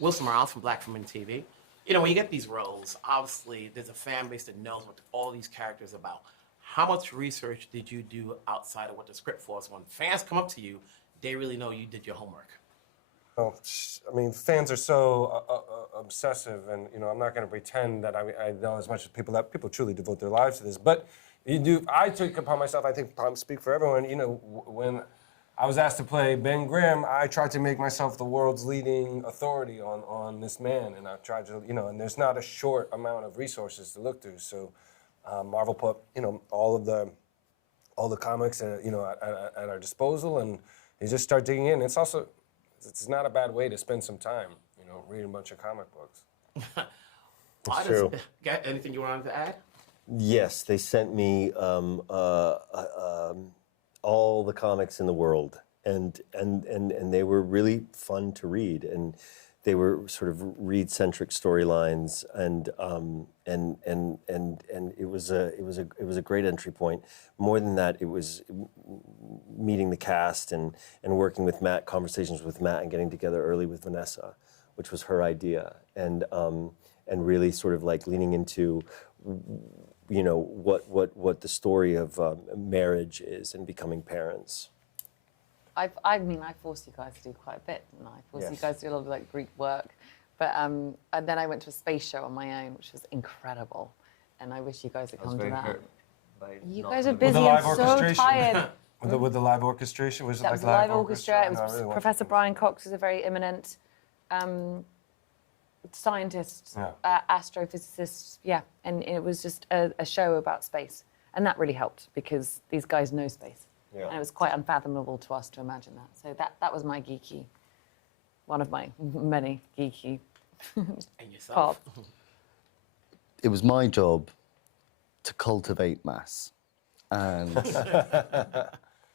Wilson Morales from Black Film TV. You know, when you get these roles, obviously there's a fan base that knows what all these characters are about. How much research did you do outside of what the script was? When fans come up to you, they really know you did your homework. Well, I mean, fans are so obsessive, and you know, I'm not going to pretend that I know as much as people that people truly devote their lives to this. But you do. I take upon myself. I think I speak for everyone. You know, when I was asked to play Ben Grimm, I tried to make myself the world's leading authority on this man, and I tried to, you know, and there's not a short amount of resources to look through. So Marvel put, you know, all the comics, you know, at our disposal, and you just start digging in. It's not a bad way to spend some time, you know, reading a bunch of comic books. It's true. Got anything you wanted to add? Yes, they sent me all the comics in the world, and they were really fun to read, and they were sort of Reed-centric storylines, and it was a great entry point. More than that, it was meeting the cast and working with Matt, conversations with Matt, and getting together early with Vanessa, which was her idea, and really sort of like leaning into, you know, what the story of marriage is and becoming parents. I mean, I forced you guys to do quite a bit, didn't I? I forced you guys to do a lot of like Greek work. But and then I went to a space show on my own, which was incredible. And I wish you guys had come to that. You guys are busy and so tired. With the live orchestration? Was it That like was a live orchestra. It was No, I really Professor Brian Cox is a very eminent scientist, astrophysicist, and it was just a show about space. And that really helped because these guys know space. Yeah. And it was quite unfathomable to us to imagine that. So that was my geeky, one of my many geeky And yourself? It was my job to cultivate mass. And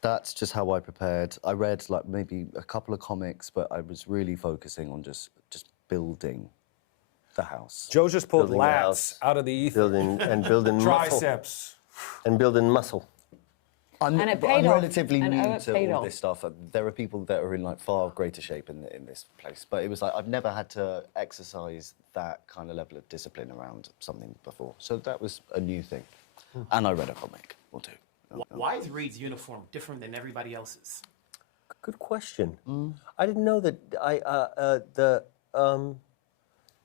that's just how I prepared. I read like maybe a couple of comics, but I was really focusing on just building the house. Joe just pulled Building lats out of the ether. Building triceps. And building muscle. I'm relatively new to all off. this stuff. There are people that are in like far greater shape in this place, but it was like I've never had to exercise that kind of level of discipline around something before. So that was a new thing. And I read a comic or two. Why is Reed's uniform different than everybody else's? Good question. I didn't know that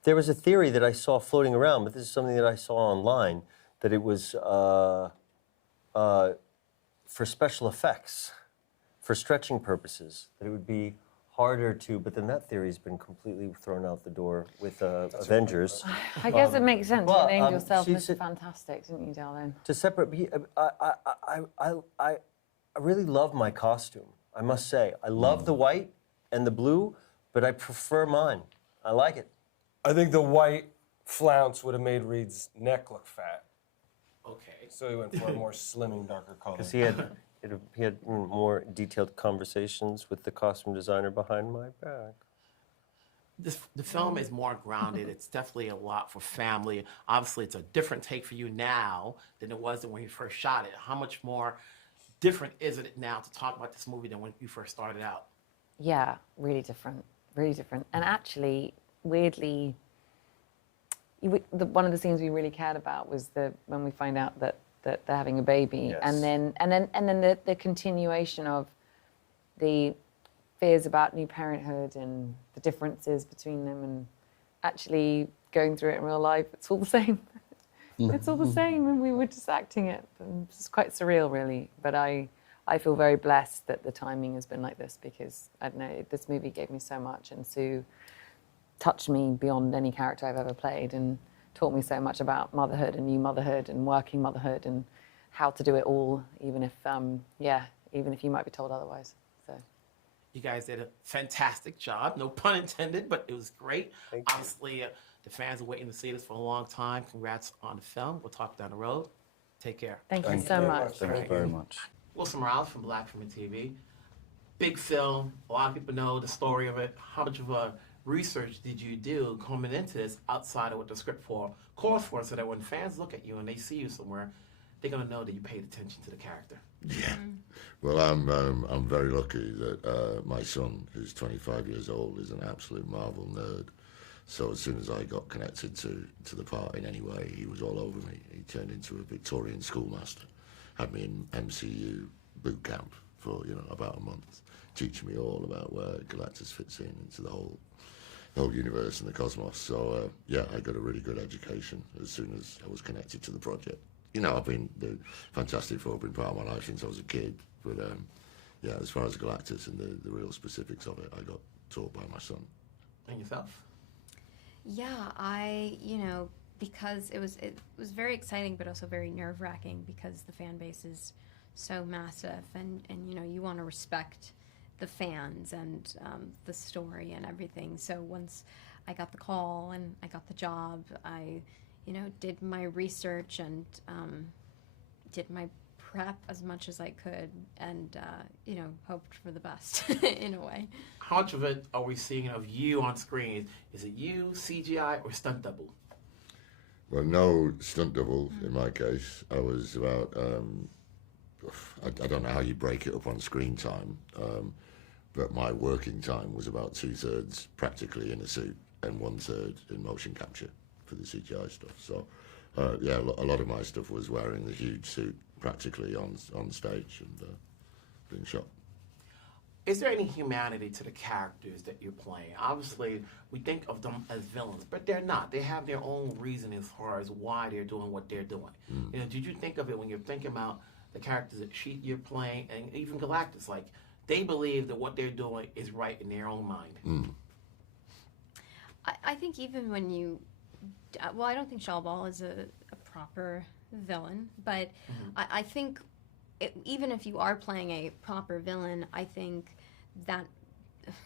there was a theory that I saw floating around, but this is something that I saw online, that it was for special effects, for stretching purposes, that it would be harder to, but then that theory's been completely thrown out the door with Avengers. I guess it makes sense. well, You named yourself she Mr. said- Fantastic, didn't you, darling? To separate, I really love my costume, I must say. I love the white and the blue, but I prefer mine. I like it. I think the white flounce would have made Reed's neck look fat. Okay. So he went for a more slimming, darker color. Because he had more detailed conversations with the costume designer behind my back. The film is more grounded. It's definitely a lot for family. Obviously, it's a different take for you now than it was when you first shot it. How much more different is it now to talk about this movie than when you first started out? Yeah, really different, really different. And actually, weirdly, one of the scenes we really cared about was when we find out that they're having a baby, Yes. and then the continuation of the fears about new parenthood and the differences between them, and actually going through it in real life. It's all the same. It's all the same, and we were just acting it. And it's quite surreal, really. But I feel very blessed that the timing has been like this, because I don't know, this movie gave me so much, and Sue touched me beyond any character I've ever played, and taught me so much about motherhood and new motherhood and working motherhood and how to do it all, even if you might be told otherwise. So You guys did a fantastic job, no pun intended, but it was great. Obviously, the fans are waiting to see this for a long time. Congrats on the film. We'll talk down the road. Take care. thank you so much. Thank you very much. Wilson Morales from Black Film TV. Big film. A lot of people know the story of it. How much of a research did you do coming into this outside of what the script calls for, so that when fans look at you and they see you somewhere, they're going to know that you paid attention to the character. Yeah. Well, I'm very lucky that my son, who's 25 years old, is an absolute Marvel nerd. So as soon as I got connected to the part in any way, he was all over me. He turned into a Victorian schoolmaster, had me in MCU boot camp for about a month, teaching me all about where Galactus fits into the whole universe and the cosmos. So yeah, I got a really good education as soon as I was connected to the project. I've been the Fantastic Four, been part of my life since I was a kid. But yeah, as far as Galactus and the real specifics of it, I got taught by my son. And yourself? Yeah, because it was very exciting, but also very nerve-wracking because the fan base is so massive, and you want to respect the fans and the story and everything. So once I got the call and I got the job, I did my research and did my prep as much as I could, and hoped for the best in a way. How much of it are we seeing of you on screen? Is it you, CGI, or stunt double? Well, no stunt double in my case. I was about, I don't know how you break it up on screen time, but my working time was about 2/3 practically in a suit and 1/3 in motion capture for the CGI stuff. So yeah, a lot of my stuff was wearing the huge suit practically on stage and being shot. Is there any humanity to the characters that you're playing? Obviously, we think of them as villains, but they're not. They have their own reason as far as why they're doing what they're doing. Did you think of it when you're thinking about the characters that you're playing, and even Galactus? Like, they believe that what they're doing is right in their own mind. I think even when you, well, I don't think Shalla-Bal is a proper villain, but I think even if you are playing a proper villain, I think that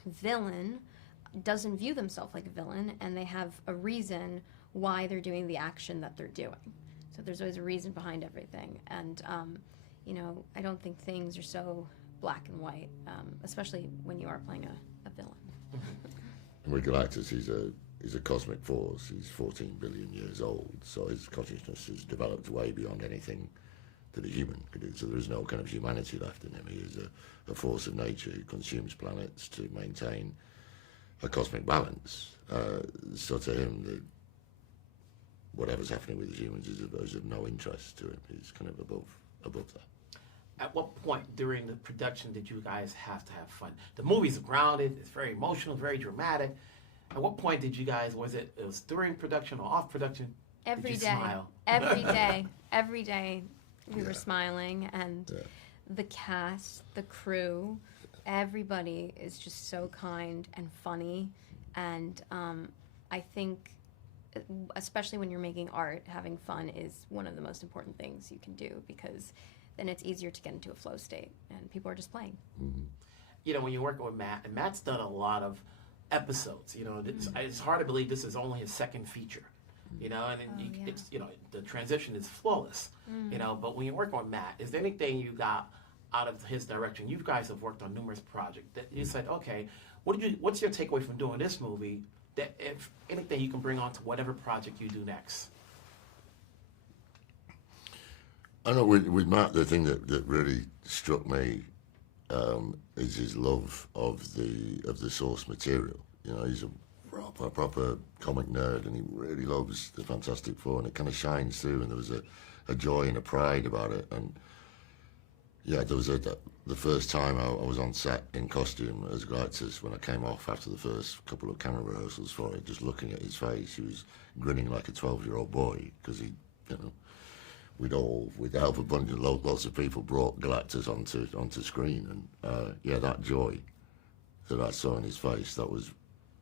villain doesn't view themselves like a villain, and they have a reason why they're doing the action that they're doing. So there's always a reason behind everything, and I don't think things are so black and white, especially when you are playing a villain. And with Galactus, he's a cosmic force. He's 14 billion years old, so his consciousness has developed way beyond anything that a human could do. So there is no kind of humanity left in him. He is a force of nature who consumes planets to maintain a cosmic balance. So to him, whatever's happening with the humans is of no interest to him. He's kind of above that. At what point during the production did you guys have to have fun? The movie's grounded, it's very emotional, very dramatic. At what point did you guys, was it during production or off production? Every did you day, smile? every day we were smiling, and the cast, the crew, everybody is just so kind and funny, and I think, especially when you're making art, having fun is one of the most important things you can do, because then it's easier to get into a flow state and people are just playing. When you're working with Matt, and Matt's done a lot of episodes, it's hard to believe this is only his second feature. It's the transition is flawless. But when you're working with Matt, is there anything you got out of his direction? You guys have worked on numerous projects that you said, okay, what's your takeaway from doing this movie? That if anything you can bring on to whatever project you do next. I know with Matt, the thing that really struck me is his love of the source material. He's a proper comic nerd, and he really loves the Fantastic Four, and it kind of shines through. And there was a joy and a pride about it. And yeah, there was the first time I was on set in costume as Galactus, when I came off after the first couple of camera rehearsals for it. Just looking at his face, he was grinning like a 12-year-old boy, because with the help of a bunch of lots of people, brought Galactus onto screen, and yeah, that joy that I saw in his face, that was,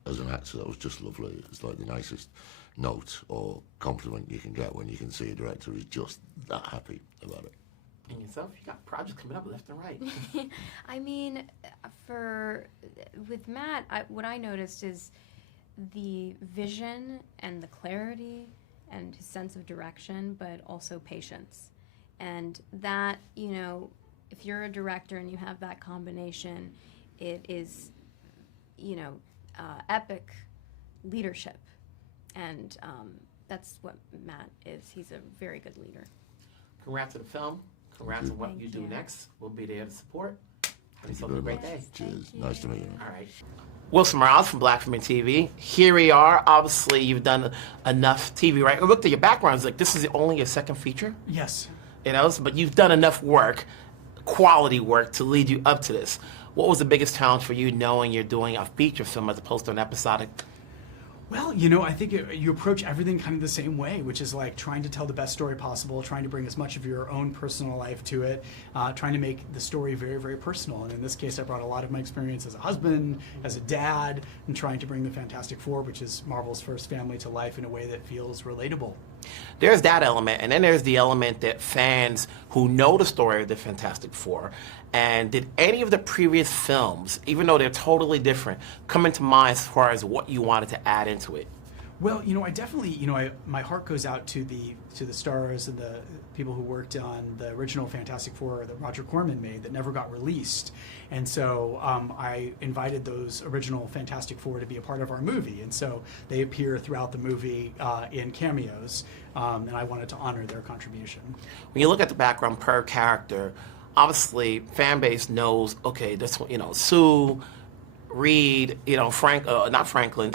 as an actor, that was just lovely. It's like the nicest note or compliment you can get when you can see a director who's just that happy about it. And yourself, you got projects coming up left and right. I mean, with Matt, what I noticed is the vision and the clarity and his sense of direction, but also patience. And that, if you're a director and you have that combination, it is, epic leadership. And that's what Matt is. He's a very good leader. Congrats to the film. Congrats on what Thank you do you. next. We'll be there to support. Thank you Have a very great much. day. Cheers. Nice to meet you. All right. Wilson Morales from Black Film and TV. Here we are. Obviously, you've done enough TV, right? I looked at your background. It's like this is only your second feature, Yes. you know. But you've done enough work, quality work, to lead you up to this. What was the biggest challenge for you, knowing you're doing a feature film as opposed to an episodic? Well, I think you approach everything kind of the same way, which is like trying to tell the best story possible, trying to bring as much of your own personal life to it, trying to make the story very, very personal. And in this case, I brought a lot of my experience as a husband, as a dad, and trying to bring the Fantastic Four, which is Marvel's first family, to life in a way that feels relatable. There's that element, and then there's the element that fans who know the story of the Fantastic Four, and did any of the previous films, even though they're totally different, come into mind as far as what you wanted to add into it? Well, I definitely, my heart goes out to the stars and the people who worked on the original Fantastic Four that Roger Corman made that never got released. And so I invited those original Fantastic Four to be a part of our movie. And so they appear throughout the movie in cameos, and I wanted to honor their contribution. When you look at the background per character, obviously fan base knows, okay, this one, Sue, Reed, not Franklin,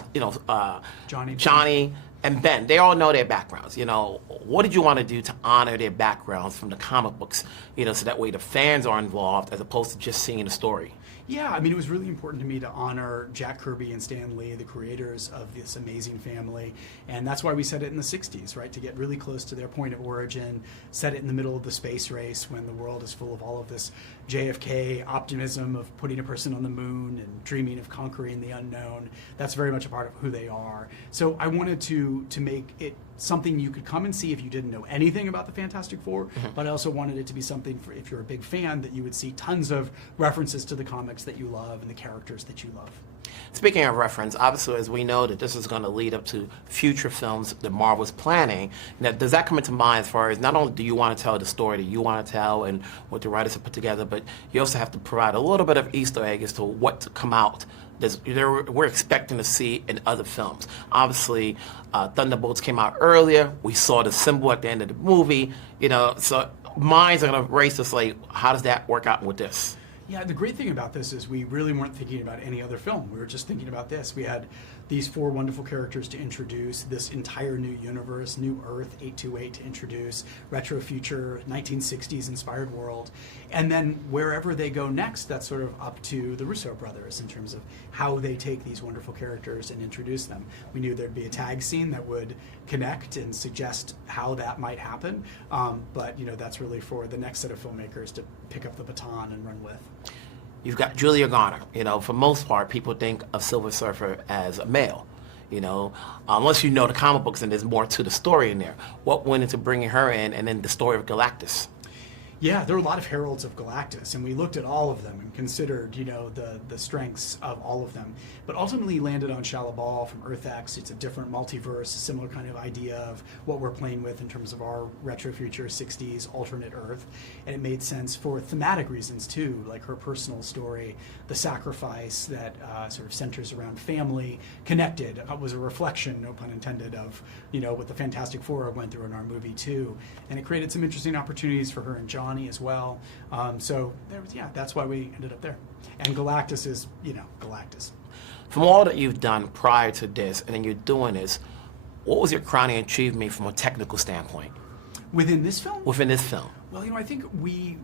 Johnny, and Ben. They all know their backgrounds. What did you want to do to honor their backgrounds from the comic books? So that way the fans are involved as opposed to just seeing the story. Yeah, it was really important to me to honor Jack Kirby and Stan Lee, the creators of this amazing family. And that's why we set it in the 60s, right? To get really close to their point of origin, set it in the middle of the space race when the world is full of all of this JFK optimism of putting a person on the moon and dreaming of conquering the unknown. That's very much a part of who they are. So I wanted to make it something you could come and see if you didn't know anything about the Fantastic Four, but I also wanted it to be something for if you're a big fan that you would see tons of references to the comics that you love and the characters that you love. Speaking of reference, obviously, as we know that this is going to lead up to future films that Marvel's planning, now, does that come into mind as far as not only do you want to tell the story that you want to tell and what the writers have put together, but you also have to provide a little bit of Easter egg as to what to come out we're expecting to see in other films. Obviously, Thunderbolts came out earlier. We saw the symbol at the end of the movie. So minds are going to race us like, how does that work out with this? Yeah, the great thing about this is we really weren't thinking about any other film. We were just thinking about this. We had these four wonderful characters to introduce, this entire new universe, New Earth 828 to introduce, retro future, 1960s inspired world. And then wherever they go next, that's sort of up to the Russo brothers in terms of how they take these wonderful characters and introduce them. We knew there'd be a tag scene that would connect and suggest how that might happen. But that's really for the next set of filmmakers to pick up the baton and run with. You've got Julia Garner. For most part, people think of Silver Surfer as a male. Unless you know the comic books and there's more to the story in there. What went into bringing her in, and then the story of Galactus? Yeah, there are a lot of heralds of Galactus, and we looked at all of them and considered, the strengths of all of them. But ultimately landed on Shalla-Bal from Earth X. It's a different multiverse, a similar kind of idea of what we're playing with in terms of our retro-future 60s alternate Earth. And it made sense for thematic reasons, too, like her personal story, the sacrifice that sort of centers around family, connected. It was a reflection, no pun intended, of, what the Fantastic Four went through in our movie, too. And it created some interesting opportunities for her and Johnny as well. So that's why we ended up there. And Galactus is, Galactus. From all that you've done prior to this, and then you're doing this, what was your crowning achievement from a technical standpoint? Within this film? Within this film. Well, I think we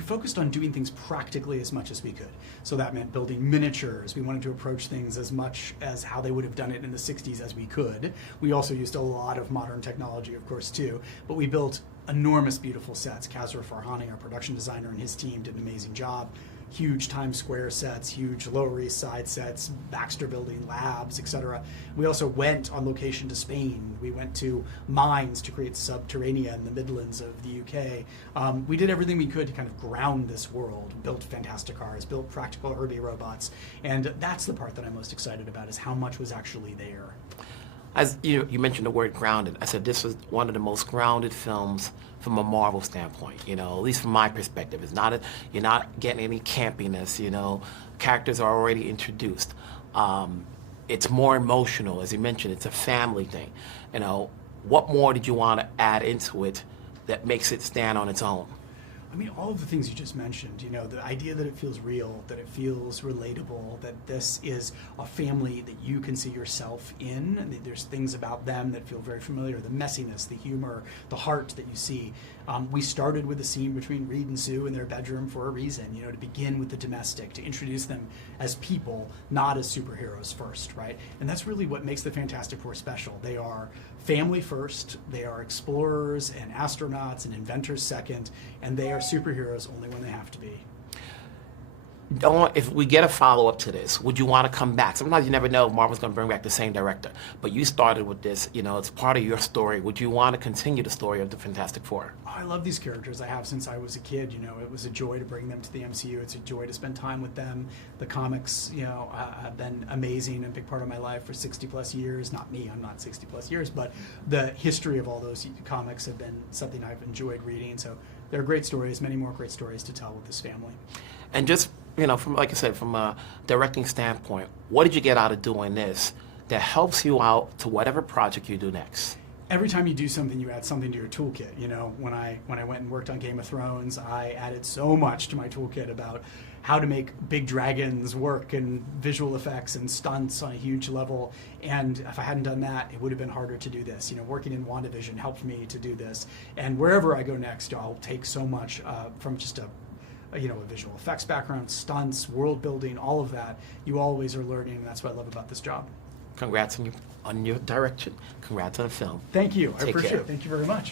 focused on doing things practically as much as we could. So that meant building miniatures. We wanted to approach things as much as how they would have done it in the 60s as we could. We also used a lot of modern technology, of course, too. But we built enormous, beautiful sets. Kazra Farhani, our production designer, and his team did an amazing job. Huge Times Square sets, huge Lower East Side sets, Baxter Building, labs, etc. We also went on location to Spain. We went to mines to create Subterranea in the Midlands of the UK. We did everything we could to kind of ground this world, built fantastic cars, built practical H.E.R.B.I.E robots. And that's the part that I'm most excited about, is how much was actually there. As you mentioned the word grounded, I said this was one of the most grounded films from a Marvel standpoint, at least from my perspective. You're not getting any campiness, characters are already introduced. It's more emotional, as you mentioned, it's a family thing. What more did you want to add into it that makes it stand on its own? I mean, all of the things you just mentioned, you know, the idea that it feels real, that it feels relatable, that this is a family that you can see yourself in, and that there's things about them that feel very familiar, the messiness, the humor, the heart that you see. We started with a scene between Reed and Sue in their bedroom for a reason, you know, to begin with the domestic, to introduce them as people, not as superheroes first, right? And that's really what makes the Fantastic Four special. They are family first, they are explorers and astronauts and inventors second, and they are superheroes only when they have to be. If we get a follow-up to this, would you want to come back? Sometimes you never know if Marvel's going to bring back the same director, but you started with this, you know, it's part of your story. Would you want to continue the story of the Fantastic Four? Oh, I love these characters. I have since I was a kid. You know, it was a joy to bring them to the MCU. It's a joy to spend time with them. The comics, you know, have been amazing and a big part of my life for 60 plus years. Not me, I'm not 60 plus years, but the history of all those comics have been something I've enjoyed reading. So there are great stories, many more great stories to tell with this family. And just, you know, from, like I said, from a directing standpoint, what did you get out of doing this that helps you out to whatever project you do next? Every time you do something, you add something to your toolkit. You know, when I went and worked on Game of Thrones, I added so much to my toolkit about how to make big dragons work and visual effects and stunts on a huge level. And if I hadn't done that, it would have been harder to do this. You know, working in WandaVision helped me to do this. And wherever I go next, I'll take so much from just a visual effects background, stunts, world building, all of that. You always are learning, and that's what I love about this job. Congrats on your direction. Congrats on the film. Thank you. I Take appreciate care. it. Thank you very much.